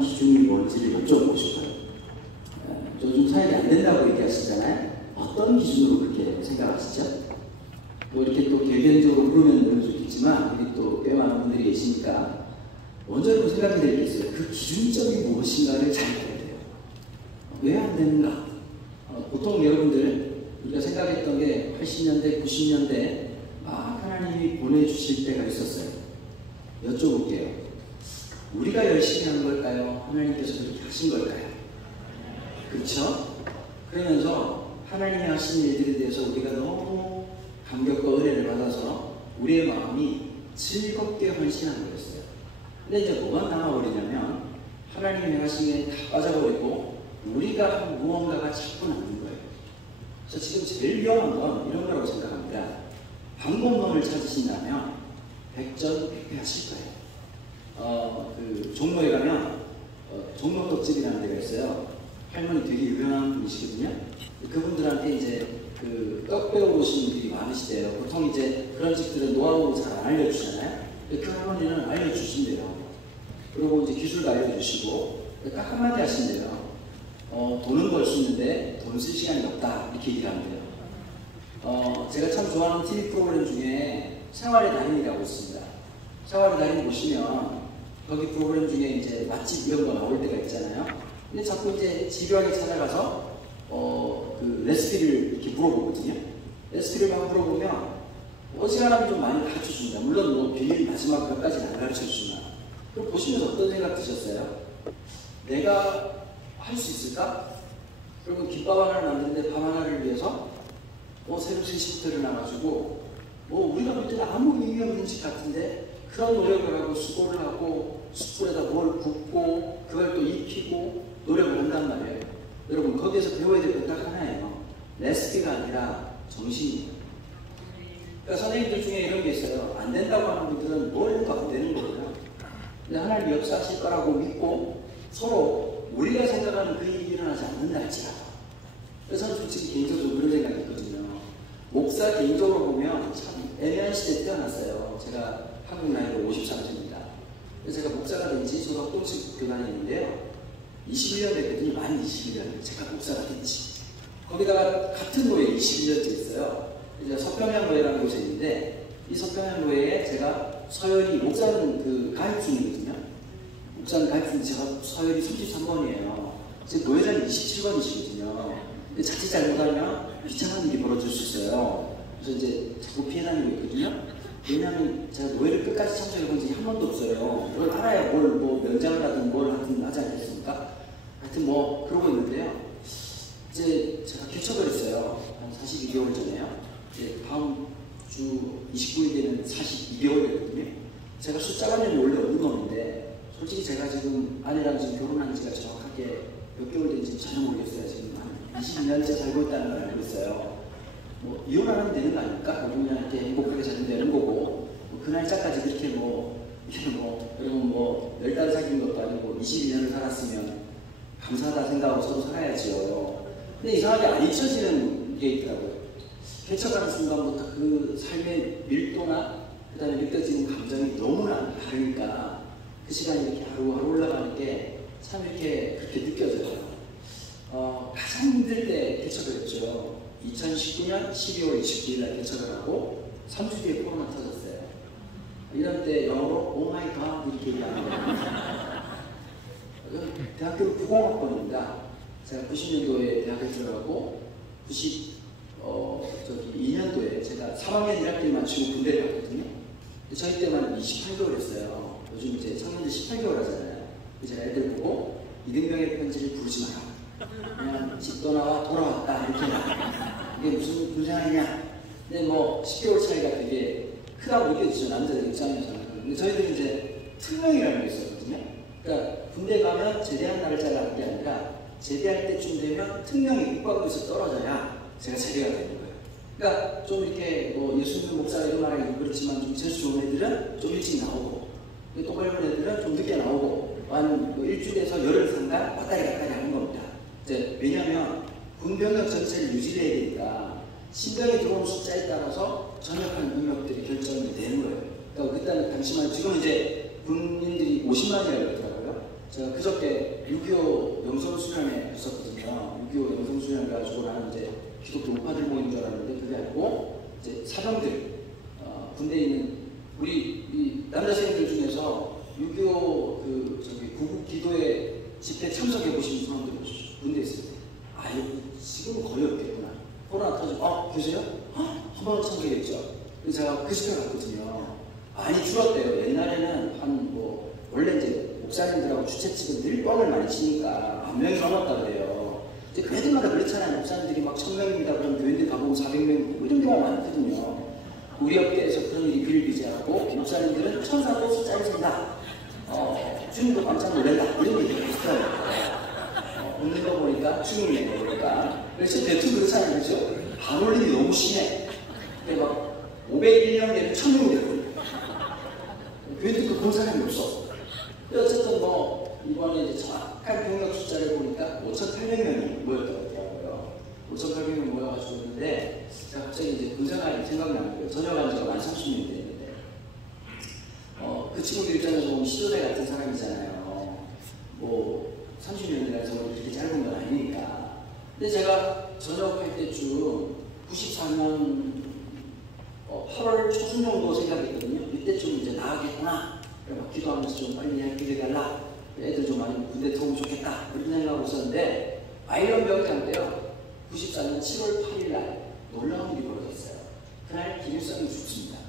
기준이 뭔지를 여쭤보고 싶어요. 요즘 사역이 안 된다고 얘기하시잖아요. 어떤 기준으로 그렇게 생각하시죠? 뭐 이렇게 또 개변적으로 물으면 너무 좋겠지만 우리 또 꽤 많은 분들이 계시니까 먼저 좀 생각이 될 게 있어요. 그 기준점이 무엇인가를 잘 봐야 돼요. 왜 안 되는가? 보통 여러분들 우리가 생각했던 게 80년대, 90년대 막 하나님이 보내주실 때가 있었어요. 여쭤볼게요. 우리가 열심히 한 걸까요? 하나님께서 그렇게 하신 걸까요? 그렇죠? 그러면서 하나님이 하신 일들에 대해서 우리가 너무 감격과 은혜를 받아서 우리의 마음이 즐겁게 헌신한 거였어요. 근데 이제 뭐가 남아버리냐면 하나님이 하신 게 다 빠져버리고 우리가 한 무언가가 자꾸 남는 거예요. 그래서 지금 제일 위험한 건 이런 거라고 생각합니다. 방법론을 찾으신다면 백전백패 하실 거예요. 그 종로에 가면 종로떡집이라는 데가 있어요. 할머니 되게 유명한 분이시거든요. 그분들한테 이제 그 떡 배워보신 분들이 많으시대요. 보통 이제 그런 집들은 노하우 잘 안 알려주잖아요. 그 할머니는 알려주신대요. 그리고 이제 기술도 알려주시고 딱 한마디 하신대요. 돈은 벌 수 있는데 돈 쓸 시간이 없다 이렇게 얘기를 한대요. 제가 참 좋아하는 TV 프로그램 중에 생활의 달인이라고 있습니다. 생활의 달인 보시면 거기 프로그램 중에 이제 맛집 이런 거 나올 때가 있잖아요. 근데 자꾸 이제 집요하게 찾아가서 그 레시피를 이렇게 물어보거든요. 레시피를 막 물어보면 어지간하면 좀 많이 가르쳐준다. 물론 뭐 비밀 마지막 몇 가지는 안 가르쳐주지만. 그럼 보시면서 어떤 생각 드셨어요? 내가 할 수 있을까? 그리고 김밥 하나를 만드는데 밥 하나를 위해서 새로 3시부터 일어나가지고 우리가 볼 때는 아무 의미 없는 집 같은데 그런 노력을 하고 수고를 하고 숯불에다 뭘 굽고 그걸 또 익히고 노력을 한단 말이에요. 여러분 거기에서 배워야 될 건 딱 하나예요. 레시피가 아니라 정신이에요. 그러니까 선생님들 중에 이런 게 있어요. 안 된다고 하는 분들은 뭘 해도 안 되는 거예요. 근데 하나님 역사하실 거라고 믿고 서로 우리가 생각하는 그 일이 일어나지 않는다 할지라도. 그래서 저는 솔직히 개인적으로 그런 생각이 있거든요. 목사 개인적으로 보면 참 애매한 시대에 태어났어요. 제가 한국 나이로 53세입니다. 그래서 제가 목사가 된 지 저도 학동식 교단에 있는데요. 21년 됐거든요. 만 21년. 제가 목사가 됐지. 거기다가 같은 노예 21년째 있어요. 이제 서평양노예라는 곳에 있는데 이 서평양노예에 제가 서열이 목사는 그 가입순이거든요. 목사는 가입순인데 제가 서열이 33번이에요. 지금 노예장이 27번이시거든요. 근데 자칫 잘못하면 비참한 일이 벌어질 수 있어요. 그래서 이제 자꾸 피해 다니고 있거든요. 왜냐하면 제가 노예를 끝까지 참석해 본 적이 한 번도 없어요. 그걸 알아야 면장을 하든 뭘 하든 하지 않겠습니까? 하여튼 그러고 있는데요. 이제 제가 개척을 했어요. 한 42개월 전에요. 이제 다음 주 29일 되면 42개월 됐거든요. 제가 숫자 관련이 원래 없는 놈인데 솔직히 제가 지금 아내랑 지금 결혼한 지가 정확하게 몇 개월 된지 전혀 모르겠어요. 지금 한 22년째 살고 있다는 걸 알고 있어요. 이혼하면 되는 거 아닙니까? 그냥 이렇게 행복하게 살면 되는 거고 그 날짜까지 그렇게 여러분 10달 사귄 것도 아니고 22년을 살았으면 감사하다 생각하고 서로 살아야지요. 근데 이상하게 안 잊혀지는 게 있더라고요. 개척하는 순간부터 그 삶의 밀도나 그 다음에 느껴지는 감정이 너무나 다르니까 그 시간이 이렇게 하루하루 올라가는 게 참 이렇게 그렇게 느껴져요. 가장 힘들 때 개척을 했죠. 2019년 12월 29일 개척을 하고 3주 뒤에 코로나 터졌어요. 이런 때 영어로 오 마이 갓 이렇게 얘기하는 거예요. 대학교 90학번입니다. 제가 90년도에 대학에 들어가고 2년도에 제가 3학년 1학기 마치고 군대를 갔거든요. 저희 때만 28개월 했어요. 요즘 이제 청년들 18개월 하잖아요. 제가 애들 보고 이등병의 편지를 부르지 마라. 그냥 집 떠나와 돌아왔다 이렇게 해라. 이게 무슨 군생활이냐. 근데 10개월 차이가 되게 크다고 느껴지죠. 남자들 입장에서는. 근데 저희들은 이제 특명이라는 게 있었거든요. 그러니까 군대 가면 제대한 날짜가 하는 게 아니라 제대할 때쯤 되면 특명이 국방부에서 떨어져야 제가 제대가 되는 거예요. 그러니까 좀 이렇게 예수님 목사 이런 말하기 그렇지만 좀 재수 좋은 애들은 좀 일찍 나오고 똑바른 애들은 좀 늦게 나오고 한 일주일에서 열흘 상당 왔다리 갔다리 하는 겁니다. 왜냐하면 군병력 전체를 유지해야 되니까 신병이 들어오는 숫자에 따라서 전역하는 병력들이 결정이 되는 거예요. 그러니까 그때는 당시만 지금 이제 군인들이 50만이라고 그러더라고요. 제가 그저께 6.25 영성수련회 갔었거든요. 6.25 영성수련회 가지고 나는 이제 기독교 우파들 모인 줄 알았는데 그게 아니고 이제 사병들, 군대에 있는 우리 이 남자생들 중에서 6.25 구국 기도회 집회 참석해 보신 사람들 보시죠. 군대에 있을 때. 아유, 지금 거의 없겠구나. 코로나 터지고, 계세요? 한 번 참석했죠. 그래서 제가 그 집회 갔거든요. 많이 줄었대요. 옛날에는 원래 이제 목사님들하고 주최측은 늘 뻥을 많이 치니까 1000명이 넘었다 그래요. 근데 그 애들마다 그렇잖아요. 목사님들이 막 1000명입니다. 그럼 교인들 가보면 400명, 이런 경우가 많거든요. 우리 업계에서 그런 일이 비일비재하고, 목사님들은 천사도 숫자를 센다. 주님도 깜짝 놀란다. 이런 얘기를 했어요. 웃는 거 보니까 주님을 내보니까. 그래서 대충 그렇잖아요. 그죠? 반올림이 너무 심해. 근데 막 501년 되면 1000명이 되거든요. 교인들 그 본 사람이 없어. 어쨌든 이번에 이제 정확한 병력 숫자를 보니까 5,800명이 모였다고 하더라고요. 5,800명 모여가지고 있는데, 제가 갑자기 이제 군생활이 생각나는 거예요. 전역한 지가 만 30년이 됐는데, 그 친구들 입장에서 보면 시조대 같은 사람이잖아요. 30년이라서 그렇게 짧은 건 아니니까. 근데 제가 전역할 때쯤 94년 8월 초순 정도 생각했거든요. 이때쯤 이제 나가겠구나. 막 기도하면서 좀 빨리 기대달라. 애들 좀 많이 군대 들어오면 좋겠다. 그런 생각하고 있었는데, 아이런 병장 때요. 94년 7월 8일 날 놀라운 일이 벌어졌어요. 그날 김일성이 죽습니다.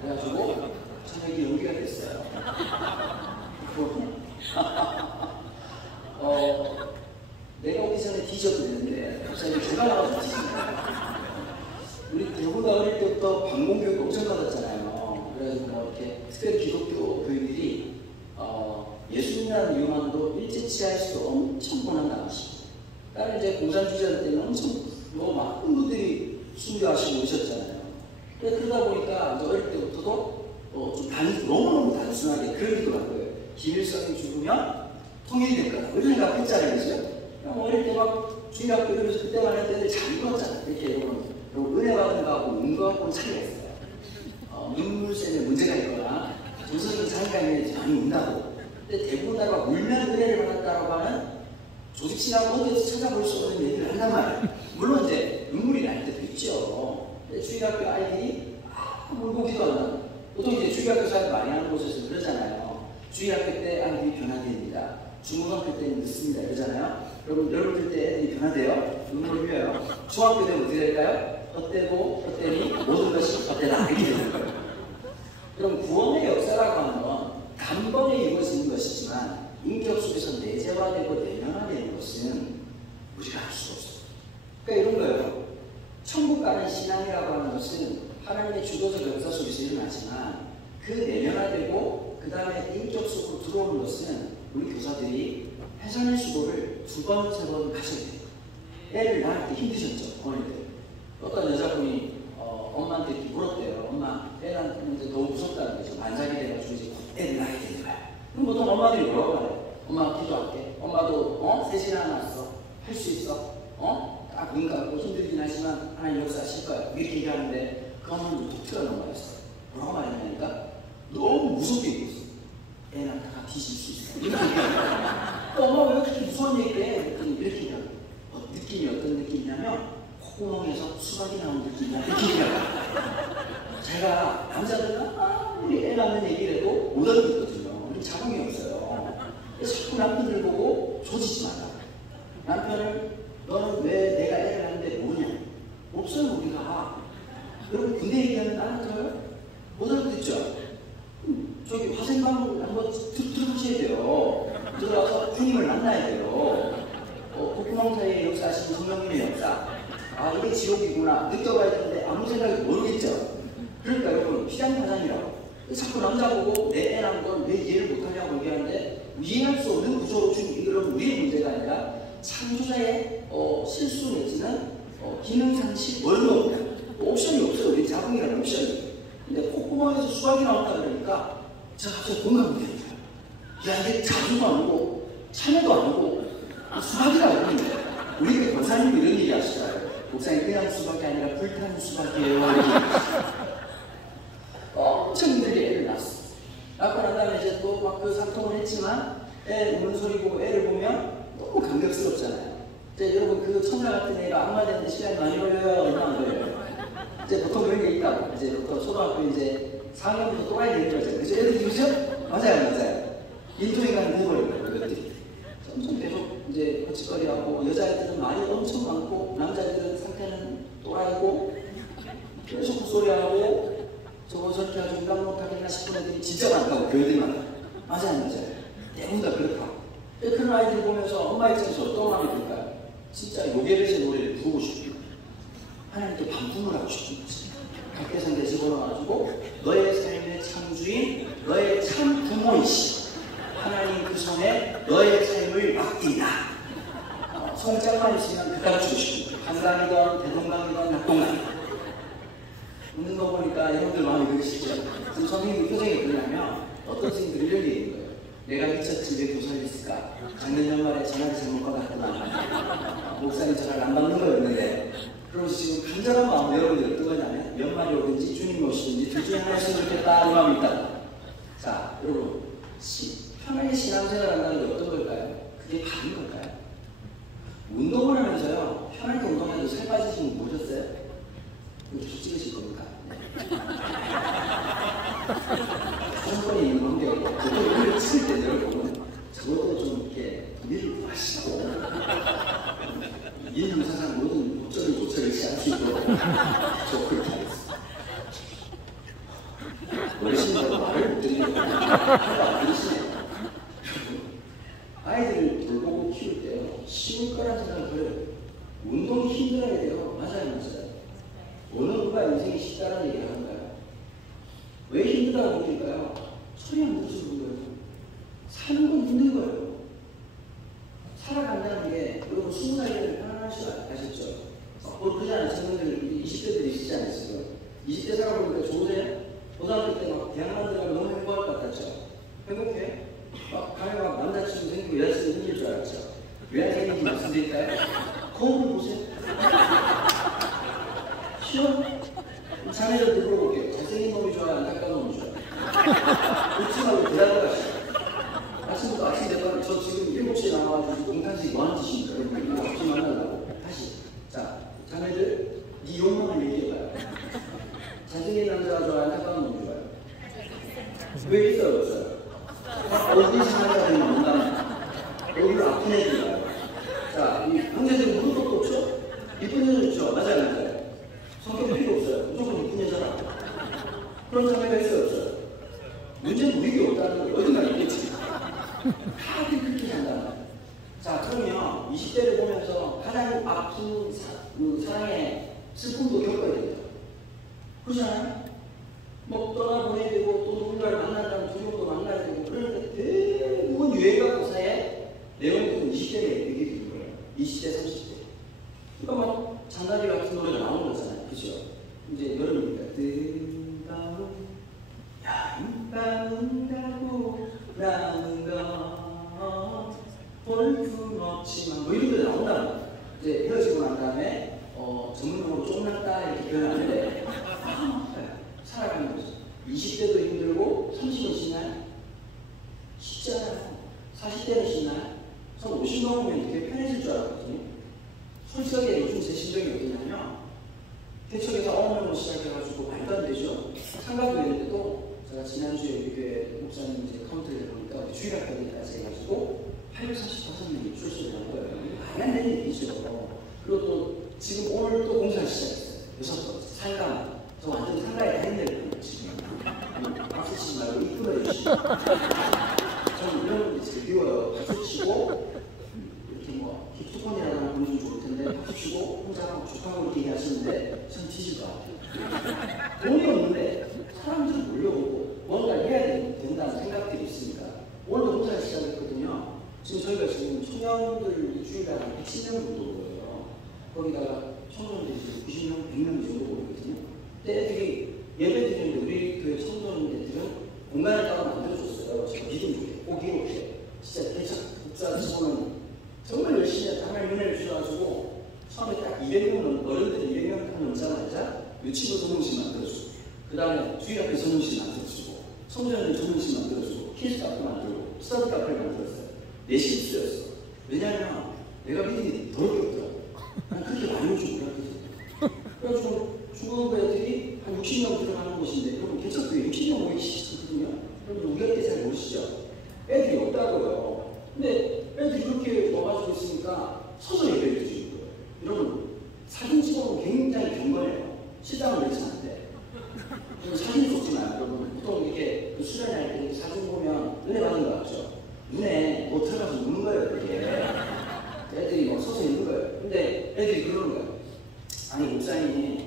그래가지고 저녁이 연기가 됐어요. 내가 오기 전에 뒤져도 되는데 갑자기 제가 나와서 뒤집니다. 우리 대부가 어릴 때부터 방공교육 엄청 받았잖아요. 그래서 이렇게 특별히 기독교 교인들이 예수님이라는 이유만으로 일제 치하에서도 엄청 고난당하시고, 다른 이제 공산주의자 때는 엄청 많은 분들이 순교하시고 오셨잖아요. 그러다 보니까 이제 어릴 때부터도 너무너무 단순하게 그런 기도라고요. 김일성이 죽으면 통일이 될 거다. 이런 생각 했잖아요. 그죠? 어릴 때 막 중학교 이러면서 그때만 할 때는 잘 읽었잖아요. 이렇게 여러분 은혜 받은 거하고 운거 하고는 차이가 있어요. 눈물샘에 문제가 있거나 조선인 장관이 많이 운다고. 근데 대부분 나라가 울면 은혜를 받았다고 하는 조직신학 어디에서 찾아볼 수 없는 얘기를 한단 말이에요. 물론 이제 눈물이 날 때도 있죠. 근데 주일학교 아이들이 울고 기도한다. 보통 이제 주일학교 사람 많이 하는 곳에서 그러잖아요. 주일학교 때 아이들이 변화됩니다. 중고등학교 때는 늦습니다. 그러잖아요. 여러분들 때 애들이 변화돼요. 눈물 흘려요. 중학교 되면 어떻게 될까요? 헛되니 모든 것이 헛되다. 이렇게 되는 거예요. 그럼 구원의 역사라고 하는 건 단번에 이루어지는 것이지만 인격 속에서 내재화되고 내면화되는 것은 우리가 알 수가 없어요. 그러니까 이런 거예요. 천국 가는 신앙이라고 하는 것은 하나님의 주도적 역사 속에서 일어나지만 그 내면화되고 그 다음에 인격 속으로 들어오는 것은 우리 교사들이 해산의 수고를 2번, 3번 가셔야 돼요. 애를 낳을 때 힘드셨죠? 어릴 때. 어떤 여자분이 엄마한테 이렇게 물었대요. 엄마, 애 낳는데 너무 무섭다는 거죠. 만삭이 돼가지고 이제 애를 낳아야 되는 거야. 그럼 보통 엄마들이 뭐라고 말해요? 엄마 기도할게. 엄마도 셋이나 낳았어. 할 수 있어. 딱 눈 감고 힘들긴 하지만 하나님 역사하실 거야. 이렇게 얘기하는데 그 엄마는 독특한 엄마였어요. 뭐라고 말했냐니까 너무 무섭게 얘기했어. 애 낳다가 뒤질 수 있어. 이렇게 얘기하니까 엄마 왜 그렇게 무서운 얘기를 해? 그랬더니 이렇게 얘기하고 느낌이 어떤 느낌이냐면 콧구멍에서 수박이 나오는 느낌이야. 이렇게 얘기하고 제가 남자들은 우리 애 낳는 얘기를 해도 못 알아듣거든요. 우리 자궁이 없어요. 그래서 자꾸 남편들 보고 조지지 마라. 남편을 너는 왜 내가 애를 낳는데 뭐냐? 없어요 우리가. 여러분 군대 얘기하면 알아들어요? 못 알아듣죠? 저기 화생방을 한번 들어보셔야 돼요. 들어가서 주님을 만나야 돼요. 콧구멍 사이에 역사하신 성령님의 역사. 이게 지옥이구나. 느껴봐야 되는데 아무 생각이 모르겠죠? 그러니까 여러분 피장파장이라고. 자꾸 남자 보고 내 애 낳은 건 왜 이해를 못하냐고 얘기하는데 이해할 수 없는 구조로 준 이런 우리의 문제가 아니라 창조자의 실수 내지는 기능상실 원로 옵션이 없어요. 우리 자궁이라는 옵션이. 근데 콧구멍에서 수박이 나온다 그러니까 제가 갑자기 공감이 되는 거예요. 야 이게 자주도 아니고 참외도 아니고 수박이라고 하는데 우리 권사님도 이런 얘기 하시더라고요. 목사님 그냥 수박이 아니라 불타는 수박이에요. 엄청 힘들게 애를 낳았어. 낳고 난 다음에 이제 또 막 그 상통을 했지만 애 우는 소리 보고 애를 보면 너무 감격스럽잖아요. 이제 여러분 그 천사 같은 애가 악마 되는데 시간이 많이 걸려요? 얼마 안 걸려요? 이제 보통 그런 게 있다고. 이제 부터 초등학교 이제 4학년부터 또라이 되는 거죠. 그죠? 애들이 그죠? 맞아요. 인조인간 돼버려요. 그것들이. 점점 계속 이제 거칠거리하고 여자애들은 말이 엄청 많고 남자애들은 상태는 또라이고 계속 헛소리하고 저렇게 아주 인간 못하겠나 싶은 애들이 진짜 많다고. 교회들만. 맞아요. 대부분 다 그렇다고. 그런 아이들 보면서 엄마 입장에서 어떤 마음이 들까요? 진짜 요괴배의 노래를 부르고 싶은 거예요. 하나님께 반품을 하고 싶은 거지. 각계상대 집어넣어가지고 너의 삶의 창주인, 너의 참 부모이시 하나님 그 손에 너의 삶을 맡기다. 손짝만 있으면 그까지 주고 싶은 거예요. 한강이든 대동강이든 낙동강이든. 웃는 거 보니까 여러분들 마음이 그러시죠? 지금 선생님이 표정이 그러냐면 어떤 선생님들이 이런 얘기인 거예요. 내가 미쳤지 왜 교사를 했을까? 작년 연말에 전화를 잘못 받았구나. 목사님 전화를 안 받는 거였는데 그러면서 지금 간절한 마음 여러분들이 어떤 거냐면 연말이 오든지 주님이 오시든지 둘 중에 하나 했으면 좋겠다 이 마음이 있다. 자 여러분 편하게 신앙생활 한다는 게 어떤 걸까요? 그게 바른 걸까요? 운동을 하면서요 편하게 운동해도 살 빠지시는 분 보셨어요? 계속 찍으실 겁니다. 상권이 있는 관계고 보통 우리를 찍을 때 여러분 적어도 좀 이렇게 일을 하시고 인류 사상 모든 모처를 취할 수 있도록 저 그렇게 하겠습니다. 어르신들도 말을 못 드리는 거예요. 안 들으시네요. 아이들을 돌보고 키울 때요 쉬울 거라는 생각을 들어요. 운동이 힘들어야 돼요. 맞아요. 어느 누가 인생이 쉽다는 얘기를 하는가요? 왜 힘들다고 느낄까요? 소리 안 들으시는 거예요. 사는 건 힘든 거예요. 살아간다는 게 여러분 20살이면 편안할 줄 아셨죠? 그러잖아요. 청년들 20대들이 있지 않았어요? 20대 살아보니까 좋으세요? 고등학교 때 막 대학만 들어가면 너무 행복할 것 같았죠? 행복해? 막 가면 막 남자친구 생기고 여자친구 생길 줄 알았죠? 왜 안 생긴지 말씀드릴까요? 거울을 보세요. 쉬워? 자네들한테 물어볼게요. 잘생긴 놈이 좋아요? 안타까운 놈이 좋아요? 웃지 말고 대답을 하시죠. 아침부터 아침 대답 저 지금 7시에 나와가지고 인간식이 뭐하는 짓입니까? 여러분 이거 없지 말라고. 다시 자 자네들 네 욕망을 얘기해봐요. 잘생긴 남자가 좋아요? 안타까운 놈이 좋아요? 왜 있어요? 없어요? 어디 생각하는 게 뭔가 여기로 아픈 애들이에요. 자, 이 형제들은 무슨 것도 없죠? 이쁜 여자 있죠? 맞아요. 성격 필요 없어요. 무조건 이쁜 여자라. 그런 자매가 있어요? 없어요? 문제는 우리게 없다는 거예요. 어딘가 있겠지. 다들 그렇게 산다는 거예요. 자, 그러면 20대를 보면서 가장 아픈 사랑의 슬픔도 겪어야 됩니다. 그렇잖아요? 뭐 떠나보내야 되고 또 누군가를 만난다는 두려움도 만나야 되고 그러는데 대부분 유해가 고사의 내용은 20대에 얘기해 주는 거예요. 20대, 30대. 그러니까 막 장가리 같은 노래가 나오는 거잖아요. 그죠? 이제 여름이니까 뜨거운 양밤은다고 나는 건 볼품 없지만 뭐 이런 노래 나온다는 거예요. 이제 헤어지고 난 다음에 전문용어로 쫑났다 이렇게 표현하는데 살아가는 거죠. 20대도 힘들고 30은 쉽나요? 쉽잖아요. 40대는 쉽나요? 전 50 넘으면 되게 편해질 줄 알았거든요. 솔직하게 요즘 제 심정이 어떠냐면 개척에서 어머님으로 시작해가지고 말도 안 되죠. 상가교회인데도 제가 지난주에 우리 교회 목사님 이제 카운트를 해보니까 주일학교까지 해가지고 835명이 출석을 한 거예요. 말이 안 되는 얘기죠. 그리고 또 지금 오늘 또 공사를 시작했어요. 6번 상가. 저 완전 상가에 다 했네요. 지금 박수 치지 말고 이끌어 주시고 저는 이런 게 제일 미워요. 박수 치고 이렇게 뭐 힙투콘이라는 분이 좀 좋을 텐데 박수 치고 혼자 좋다고 이렇게 얘기하시는데 전 뒤질 것 같아요. 돈이 없는데 사람들은 몰려오고 뭔가 해야 된다는 생각들이 있으니까 오늘도 공사를 시작했거든요. 지금 저희가 지금 청년들 주일날 110명 정도 오고요. 거기다가 청년들이 90명, 100명 정도 오거든요. 근데 애들이 예배 드리는데 우리 교회 청년들은 공간을 따로 만들어줬어요. 제가 믿음 좋게, 꼭 이렇게. 진짜 대책 국사 지원은 정말 열심히 해서 하나님 은혜를 주셔가지고 처음에 딱 200명, 어른들 200명 딱 넘자마자 유치부 선생실 만들어주고 그 다음에 주일학교 선생실 만들어주고 청소년들 전문식 만들어주고 키즈 카페 만들고 스터디 카페를 만들었어요. 내 실수였어. 왜냐하면 내가 믿음이 더럽게 없더라고. 난 그렇게 많이 올 줄 몰랐거든. 그래가지고 중고등부 애들이 한 60명 들어가는 곳인데 여러분 개척교회 60명 모이기 시작했거든요. 여러분 우리 때 잘 모르시죠? 애들이 없다고요. 근데 애들이 그렇게 와가지고 있으니까 서서 예배를 드리는 거예요. 여러분 사진 찍어보면 굉장히 경건해요. 시장을 그렇지 않은데 사진 속지 마요. 여러분 보통 이렇게 수련할 때 사진 보면 은혜 받는 거 같죠? 눈에 뭐 들어가서 묻는 거예요. 이렇게 애들이 막 서서 있는 거예요. 근데 애들이 그러는 거예요. 아니 목사님이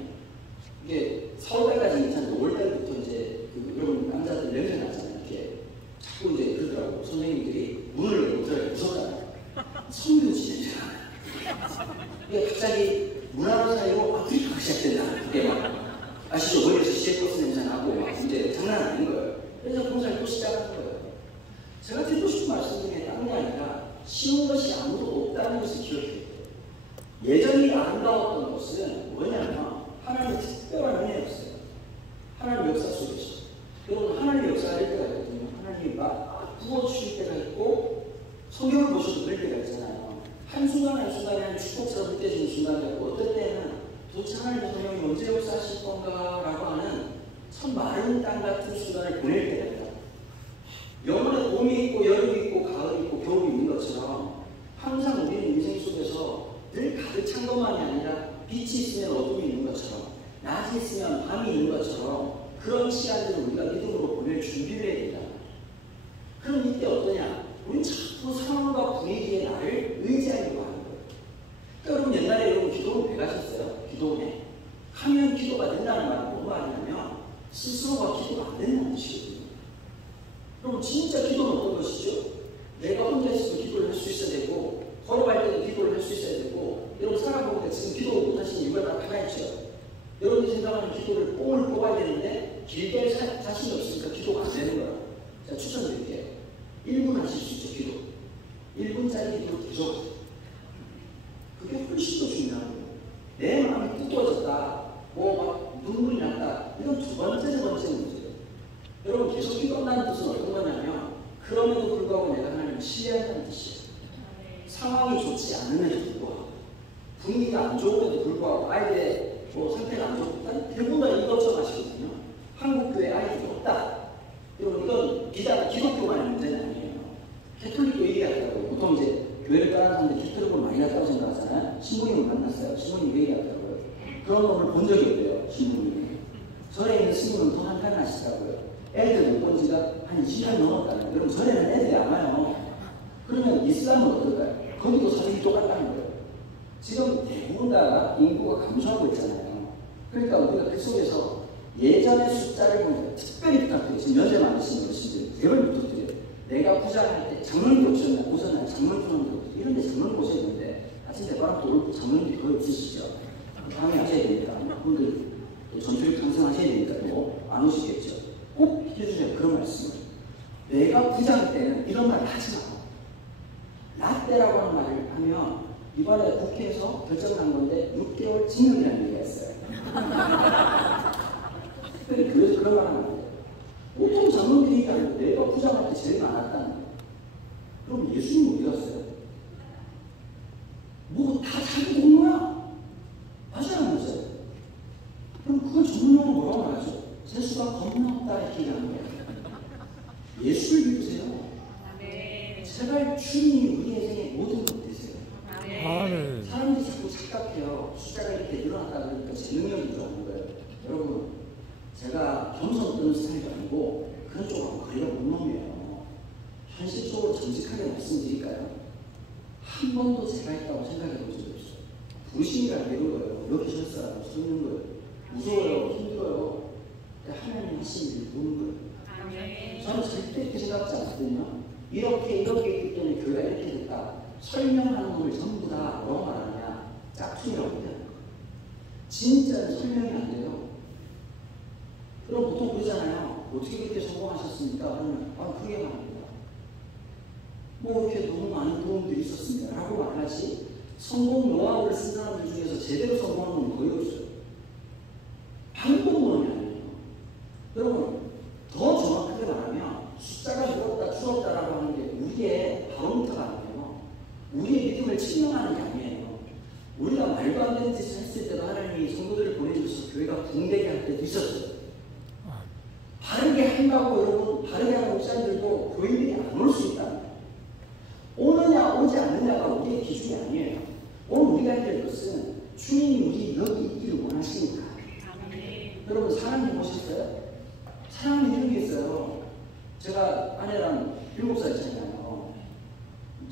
이게 4월달까지 괜찮은데 5월달부터 이제 여러분 남자들 냄새 나잖아요. 이렇게 자꾸 이제 그러더라고. 선생님들이 문을 열고 들어가기 무섭잖아요. 성교지 냄새가 이게 갑자기 문 하나 사이로 아프리카가 시작된다. 그게 막 아시죠? 머리에서 시제버스 냄새 나고 막 이제 장난 아닌 거예요. 그래서 봉사를 또 시작하는 거예요. 제가 듣고 싶은 말씀 중에 딴 게 아니라 쉬운 것이 아무도 없다는 것을 기억해요. 예전이 아름다웠던 것은 뭐냐면 하나님의 특별한 은혜였어요. 하나님의 역사 속에서. 여러분 하나님의 역사가 할 때가 있거든요. 하나님이 막 부어주실 때가 있고 성경을 보셔도 그럴 때가 있잖아요. 한순간 한순간에 한 축복처럼 느껴지는 순간이 있고 어떨 때는 도대체 하나님의 성령이 언제 역사하실 건가 라고 하는 참 마른 땅 같은 순간을 보낼 때가 있다. 영원에 봄이 있고 여름이 있고 가을이 있고 겨울이 있는 것처럼 항상 우리는 인생 속에서 늘 가득 찬 것만이 아니라 빛이 있으면 어둠이 있는 것처럼 낮이 있으면 밤이 있는 것처럼 그런 시간들을 우리가 믿음으로 보낼 준비를 해야 된다. 그럼 이때 어떠냐? 우리는 자꾸 상황과 분위기에 나를 의지하려고 하는 거예요. 그러니까 여러분 옛날에 여러분 기도원 왜 가셨어요? 기도원에 하면 기도가 된다는 말은 뭔 말이냐면 스스로가 기도가 안 된다는 뜻이거든요. 그럼 진짜 기도는 어떤 것이죠? 내가 혼자 있어도 기도를 할 수 있어야 되고 걸어갈 때도 기도를 할 수 있어야 되고 여러분 살아보니까 지금 기도 못하시는 이유가 다 하나 있죠. 여러분이 생각하는 기도를 뽕을 뽑아야 되는데 길게 할 자신이 없으니까 기도가 안 되는 거예요. 제가 추천드릴게요. 1분 하실 수 있죠. 기도 1분짜리 기도 계속 하세요. 그게 훨씬 더 중요한 거예요. 내 마음이 뜨거워졌다 뭐 막 눈물이 났다 이건 두 번째 세 번째 문제예요. 여러분 계속 기도한다는 뜻은 어떤 거냐면 그럼에도 불구하고 내가 하나님을 신뢰한다는 뜻이에요. 상황이 좋지 않음에도 불구하고 분위기가 안 좋음에도 불구하고 아이들의 뭐 상태가 안 좋고 대부분 이것저것 하시거든요. 한국교회 아이들이 없다. 여러분 이건 기독교만의 문제는 아니에요. 캐톨릭도 얘기하더라고요. 보통 이제 교회를 떠나는 사람들이 캐톨릭을 많이 갔다고 생각하잖아요. 신부님을 만났어요. 신부님이 얘기하더라고요. 그런 놈을 본 적이 없대요. 신부님이. 전에 있는 스님은 더 한탄하시더라고요. 애들 못 본 지가 한 20년 넘었다는 거예요. 여러분 전에는 애들이 안 와요. 그러면 이슬람은 어떨까요? 거기도 사실이 똑같다는 거예요. 지금 대부분 다 인구가 감소하고 있잖아요. 그러니까 우리가 그 속에서 예전의 숫자를 보니까 특별히 부탁드려요. 지금 연세 많으신 어르신들 제발 부탁드려요. 내가 부자할 때 장로님도 오셨나 오셨나요? 장로님도 이런 데 장로님 오셨는데 아침 대바람 또 장로님들이 거의 없으시죠? 다음에 하셔야 되니까 분들 또 전투력 상승하셔야 되니까 또 안 오시겠죠. 꼭 해주세요. 그런 말씀을. 내가 부자일 때는 이런 말을 하지 마. 라떼라고 하는 말을 하면 이번에 국회에서 결정을 한 건데 6개월 징역이라는 얘기가 있어요. 특별히 교회에서 그런 말 하면 안 돼요. 보통 장로님들이 얘기하는데 내가 부자할 때 제일 많았다는 거예요. 그럼 예수님 어디 갔어요? 뭐 다 자기 공로야? 맞아요, 안 맞아요? 그럼 그걸 전문용어로 뭐라고 말하죠? 재수가 겁나 없다 이렇게 얘기하는 거예요. 예수를 믿으세요. 제발 주님이 우리 인생의 모든 것 되세요. 사람들이 자꾸 착각해요. 숫자가 이렇게 늘어났다 그러니까 제 능력인 줄 아는 거예요. 여러분, 제가 겸손 뜨는 스타일도 아니고 그런 쪽하고 거리가 먼 놈이에요. 현실적으로 정직하게 말씀드릴까요? 한 번도 제가 있다고 생각해 본 적이 없어요. 부르심이라 이런 거예요. 여기 셨어요. 쏟는 거예요. 무서워요. 힘들어요. 하나님 하시는 일을 보는 거예요. 저는 절대 이렇게 생각하지 않거든요. 이렇게 있기 때문에 교회가 이렇게 됐다. 설명하는 걸 전부 다 뭐라고 말하냐? 짝퉁이라고 얘기하는 거예요. 진짜는 설명이 안 돼요. 그럼 보통 그러잖아요. 어떻게 그렇게 성공하셨습니까? 그러면 그게 말입니다. 뭐 이렇게 너무 많은 도움들이 있었습니다. 라고 말하지 성공 노하우를 쓴 사람들 중에서 제대로 성공한 건 거의 없어요. 방법론이 아니에요. 여러분 더 정확하게 말하면 말도 안 되는 짓을 했을 때도 하나님이 성도들을 보내주셔서 교회가 붕대게 할 때도 있었어요. 바르게 한다고 여러분, 바르게 하는 목사님들도 교인들이 안 올 수 있다. 오느냐 오지 않느냐가 우리의 기준이 아니에요. 오늘 우리가 해야 될 것은 주님이 우리 여기 있기를 원하시니까. 여러분 사랑해 보셨어요? 사랑은 이런 게 있어요. 제가 아내랑 7살 차이잖아요.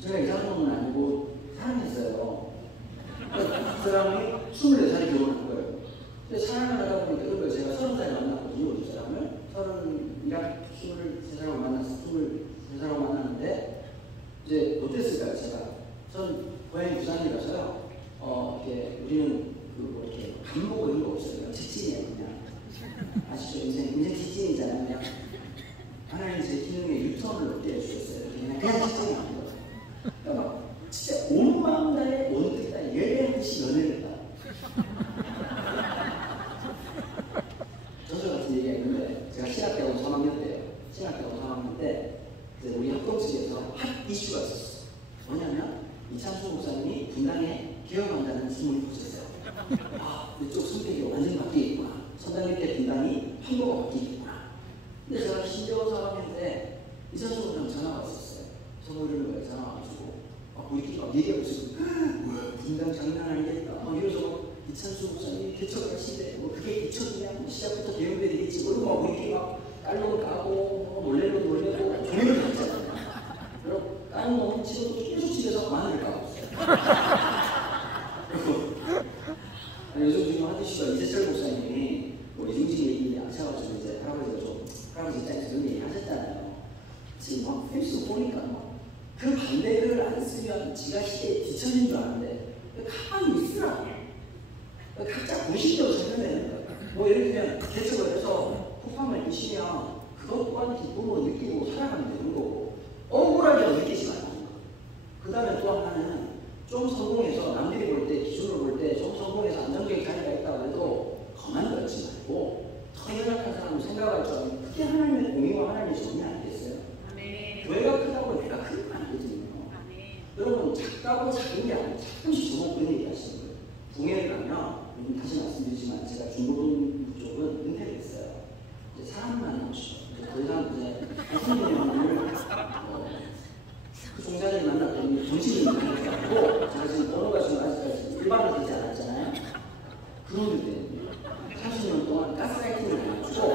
제가 이상한 건 아니고 사랑했어요. 그 사람이 24살에 결혼한 거예요. 근데 사랑을 하다 보니까 그런 거예요. 제가 30살에 만났거든요. 그 사람을. 23살하고 만났어요. 23살하고 만났는데 이제 어땠을까요? 전 고향이 부산이라서요. 이렇게 우리는 뭐 이렇게 간보고 이런 거 없어요. 직진이에요, 그냥. 아시죠? 인생 직진이잖아요. 그냥 하나님 제 기능에 유턴을 떼어주셨어요. 그냥 직진이 그러니까 진짜 온 마음 다해 온 뜻 다해 예배하듯이 연애를 했다. 저저 같은 얘기가 있는데 제가 신학대학원 3학년 때예요. 신학대학원 3학년 때 우리 학교 측에서 핫 이슈가 있었어. 뭐냐면 이창수 목사님이 분당에 개혁한다는 소문이 퍼졌어요. 아, 이쪽 선택이 완전히 바뀌겠구나. 선당일 때 분당이 판도가 바뀌겠구나. 근데 제가 신대원 3학년 때 이창수 목사님 전화가 왔었어요. 선물을 거에 전화 와가지고 우리끼리 막 얘기하고 있었고 분당 장난 아니겠다. 이러면서 이창수 목사님이 개척하시대. 그게 개척이냐. 시작부터 개혁돼 되겠지. 막 우리끼리 막 깔롱을 까고 놀래고 놀래고 종이를 했잖아요. 그리고 까는 놈은 집에서 계속 집에서 마늘을 까고 있어요. 요즘 지금 하드시가 이재철 목사님이 이중직 얘기 하셔가지고 이제 할아버지 입장에서 그런 얘기 하셨잖아요. 지금 막 페이스북 보니까 그 반대를 안 쓰면 지가 시대에 뒤처진 줄 아는데 가만히 있으라고. 각자 고신대로 설명되는 거예요. 뭐 예를 들면 개척을 해서 폭발을 끼시면 그것 또한 기쁨을 느끼고 살아가면 되는 거고 억울하게 느끼지 말라는 거. 그 다음에 또 하나는 좀 성공해서 남들이 볼 때 기준으로 볼 때 좀 성공해서 안정적인 자리가 있다고 해도 거만하지 말고 더 연약한 사람을 생각할 줄 알면 그게 하나님의 공의와 하나님의 정의 아니겠어요? 교회가 크다고 배가 큰 거 아니거든요. 여러분 작다고 작은 게 아니에요. 가끔씩 저먹고 얘기하시는 거예요. 붕해를 가면 다시 말씀드리지만 제가 중고등 쪽은 은퇴를 했어요. 이제 사람 만나고 싶어요. 더 이상 이제 선생님을 그 종자들이 만났더니 정신이 나고 제가 지금 번호가 지금 아직까지 일반화 되지 않았잖아요. 그런데 30년 동안 가스라이팅을 해가지고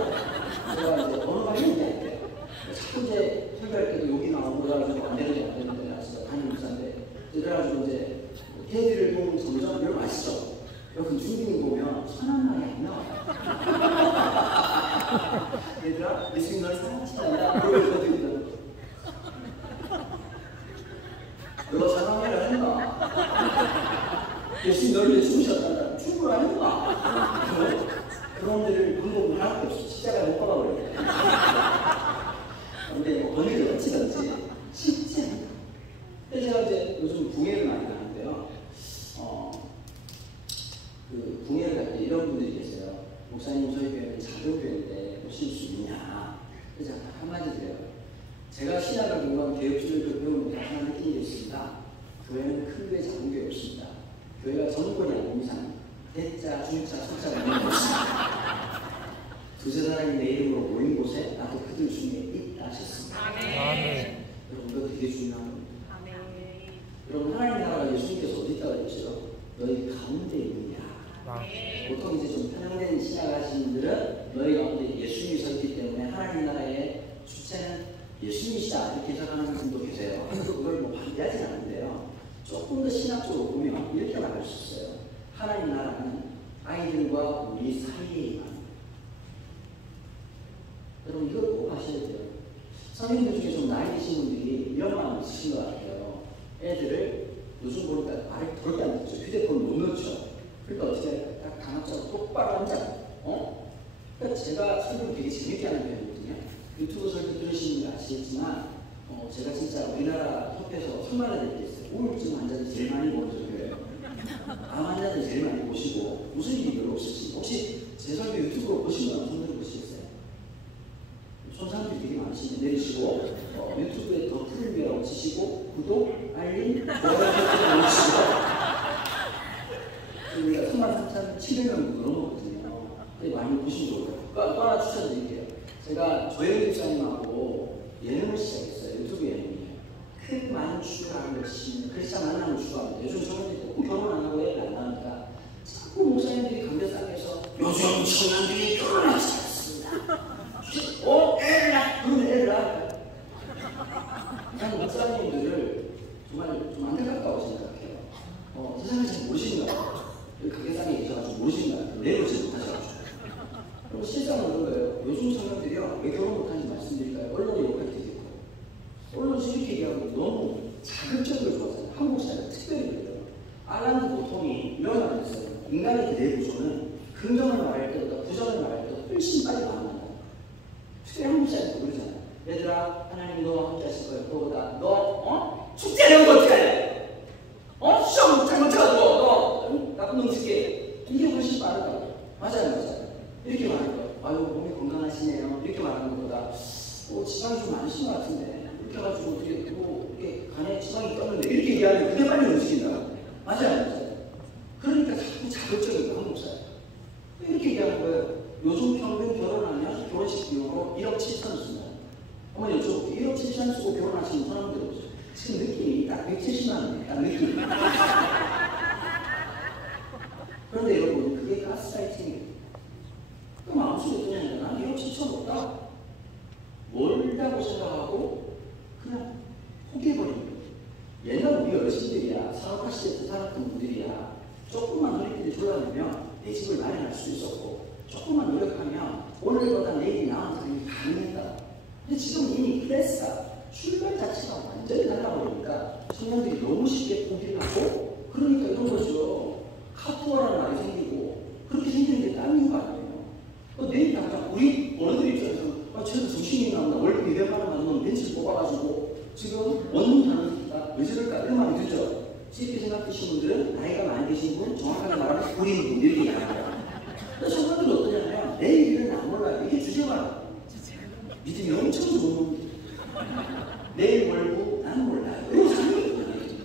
제가 이제 번호가 있는데 자꾸 이제 설교할 때도 여기 나오고 그래가지고 안 되는데 아시죠? 담임 목사인데 그래가지고 이제 애들을 보면 점점 여러분 아시죠? 여러분 중딩 보면 선한 말이 안 나와요. 얘들아 예수님 널 사랑하신다 그러고 있거든요. 너 사랑해라 했나? 예수님 너를 위해 죽으셨다. 죽으라 했나? 그런 데를 방법을 하나도 없어. 십자가에 못 박아버려요. 근데 번외를 어찌든지 쉽지 않다. 그래서 제가 이제 요즘 붕해를 많이 하는데요. 그 붕해를 할 때 이런 분들이 계세요. 목사님 저희 교회는 작은 교회인데 오실 수 있냐? 그래서 한마디 드려요. 제가 신학을 공부한 개혁주의를 배우면서 하나 느낀 게 있습니다. 교회는 큰 교회, 작은 교회 없습니다. 교회가 정권이 아닌 이상 대자, 중자, 석자가 있는 곳입니다. 두세 사람이 내 이름으로 모인 곳에 나도 그들 중에 있다 하셨습니다. 아멘. 여러분 이거 되게 중요한 겁니다. 아멘. 여러분 하나님 나라가 예수님께서 어디 있다고 그랬죠? 너희 가운데 있느냐. 보통 이제 좀 편향된 신학을 하시는 분들은 너희 가운데 예수님이 서 있기 때문에 하나님 나라의 주체는 예수님이시다 이렇게 해석하는 분도 계세요. 그걸 뭐 반대하진 않는데요. 조금 더 신학적으로 보면 이렇게 말할 수 있어요. 하나님 나라는 아이들과 우리 사이에 임하는. 여러분 이걸 꼭 아셔야 돼요. 성인들 중에 좀 나이 드신 분들이 이런 마음이 있으신 것 같아요. 애들을 요즘 보니까 말을 더럽게 안 듣죠. 휴대폰 못 넣죠. 그러니까 어떻게 할까요? 딱 강압적으로 똑바로 앉아. 그러니까 제가 설교 되게 재밌게 하는 편이거든요. 유튜브 설교 들으시는 분 아시겠지만 제가 진짜 우리나라 협회에서 선만을 낼 때 있어요. 우울증 환자들이 제일 많이 보는 설교예요. 암 환자들이 제일 많이 보시고 무슨 일이 별로 없으시고 혹시 제 설교 유튜브로 보신 분 손들어 보시겠어요? 손상들이 되게 많으시네. 내리시고 유튜브에 더 프리미어라고 치시고 구독, 알림, 좋아요 눌러주시고 우리가 33,700명 넘었거든요. 많이 보신 거고요. 또 하나 추천드릴게요. 제가 조영 집사님하고 예능을 시작했어요. 유튜브 예능이에요. 큰 많은 추구하는 것이 크리스찬 만남을 추구합니다. 요즘 청년들이 조금 결혼 안 하고 애를 안 낳으니까 자꾸 목사님들이 감별상에서 요즘 청년들이 결혼하지 않습니다. 애를 낳아. 그럼 애를 낳아. 난 목사님들을 정말 좀 안타깝다고 생각해요. 세상을 잘 모르시는 것 같아요. 가게상에 계셔가지고 모르시는 것 같아요. 내려오지 못하셔가지고. 그리고 실상은 그런 거예요. 요즘 청년들이요. 왜 결혼 못하는지 말씀드릴까요? 언론의 역할이 되게 커요. 언론 이렇게 얘기하고 너무 자극적으로 좋아하잖아요. 한국 사회가 특별히 그래요. 알란드 보통이 이런 말을 했어요. 인간의 내구조는 긍정을 말할 때보다 부정을 말할 때 훨씬 빨리 반응한다. 특히 한국 사회도 그러잖아요. 얘들아, 하나님 너와 함께 하실 거예요. 그거보다 너 숙제 내는 거 어떻게 할래? 시험 잘못해가지고 너 나쁜 놈 줄게. 이게 훨씬 빠르다고. 맞아요. 이렇게 말하는 거예요. 아유, 몸이 건강하시네요. 이렇게 말하는 것보다 지방이 좀 많으신 것 같은데 이렇게 해가지고 어떻게 이렇게 간에 지방이 꼈는데 이렇게 얘기하면 그게 빨리 움직인다고. 맞아요. 그러니까 자꾸 자극적인 거 한국 사회. 이렇게 얘기하는 거예요. 요즘 평균 결혼하면 결혼식 비용으로 1억 7천 씁니다. 어머니 여쭤볼게요. 1억 7천 쓰고 결혼하시는 사람들 없어요. 지금 느낌이 딱 170만 원이에요. 딱 느낌이. 그런데 여러분, 그게 가스라이팅이에요. 그 마음속에 드냐면 난 1억 7천 없다. 멀다고 생각하고 그냥 포기해버리는 거예요. 옛날 우리 어르신들이야, 사업화 시대에 살았던 분들이야, 조금만 허리띠를 졸라내면 내 집을 마련할 수 있었고, 조금만 노력하면 오늘보다 내일이 나은 삶이 가능했다. 근데 지금 이미 클래스가 출발 자체가 완전히 달라버리니까 청년들이 너무 쉽게 포기를 하고, 그러니까 이런 거죠. 카푸어라는 말이 생기고, 그렇게 생기는 게 다른 이유가 아니에요. 내일 당장 우리 어른들 입장에서 쟤도 정신이 나온다. 월급 200만 원 받으면 벤치를 뽑아가지고 지금 원룸 사는 새끼가 왜 저럴까 이런 말이 들죠. 쉽게 생각하시는 분들은 나이가 많이 드신 분, 정확하게 말하면 우리 분 이렇게 얘기합니다. 근데 청년들은 어떠냐면 내일 일은 안 몰라요. 이게 주제가 믿음이 엄청 좋은 겁니다. 내일 몰고 난 몰라요. 이런 사람이 있거든요.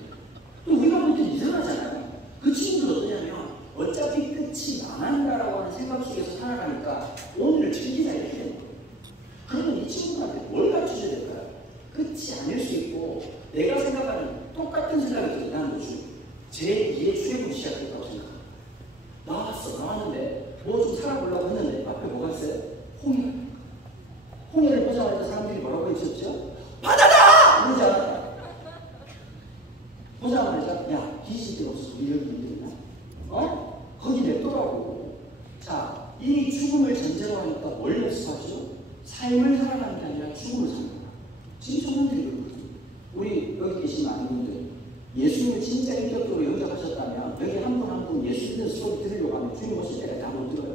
또 우리가 볼 땐 이상하잖아요. 그 친구들 어떠냐면 어차피 끝이 망한다라고 하는 생각 속에서 살아가니까 오늘을 즐기자 이렇게 되는 거예요. 그러면 이 친구들한테 뭘 가르쳐줘야 될까요? 끝이 아닐 수 있고 내가 생각하는 똑같은 생각이 들어요. 나는 요즘 제2의 출애굽이 시작했다고 생각합니다. 나왔는데 뭐 좀 살아보려고 했는데 앞에 뭐가 있어요? 홍해를 보자마자 사람들이 뭐라고 외쳤죠? 바다다! 그러지 않아요? 보자마자 야 귀신들 없어서 이런 분들 있나? 거기 냅둬라고. 자, 이 죽음을 전제로 하니까 뭘 연습하죠? 삶을 살아가는 게 아니라 죽음을 사는 거야. 지금 청년들이 그렇거든요. 우리 여기 계신 많은 분들 예수님을 진짜 인격적으로 영접하셨다면 여기 한 분 한 분 예수 믿는 소리 들으려고 하면 주님 오실 때가 다 못 들어요.